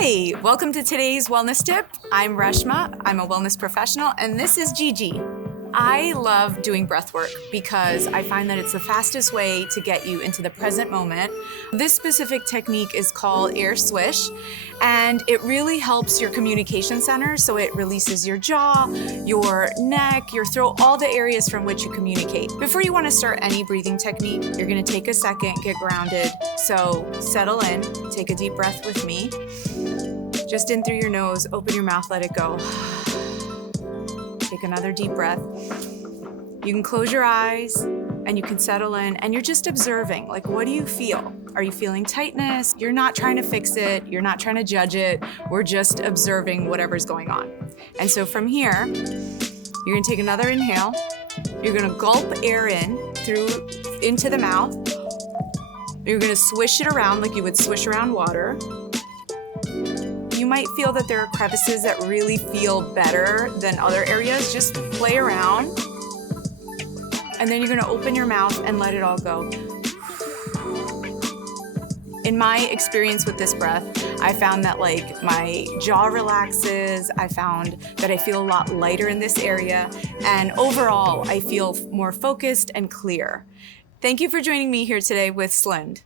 Hi, welcome to today's wellness tip. I'm Reshma, I'm a wellness professional, and this is Gigi. I love doing breath work because I find that it's the fastest way to get you into the present moment. This specific technique is called air swish, and it really helps your communication center. So it releases your jaw, your neck, your throat, all the areas from which you communicate. Before you want to start any breathing technique, you're going to take a second, get grounded. So settle in, take a deep breath with me. Just in through your nose, open your mouth, let it go. Take another deep breath. You can close your eyes and you can settle in and you're just observing, like, what do you feel? Are you feeling tightness? You're not trying to fix it. You're not trying to judge it. We're just observing whatever's going on. And so from here, you're gonna take another inhale. You're gonna gulp air in into the mouth. You're gonna swish it around like you would swish around water. You might feel that there are crevices that really feel better than other areas. Just play around. And then you're gonna open your mouth and let it all go. In my experience with this breath, I found that my jaw relaxes. I found that I feel a lot lighter in this area. And overall, I feel more focused and clear. Thank you for joining me here today with Slynd.